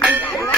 Thank you.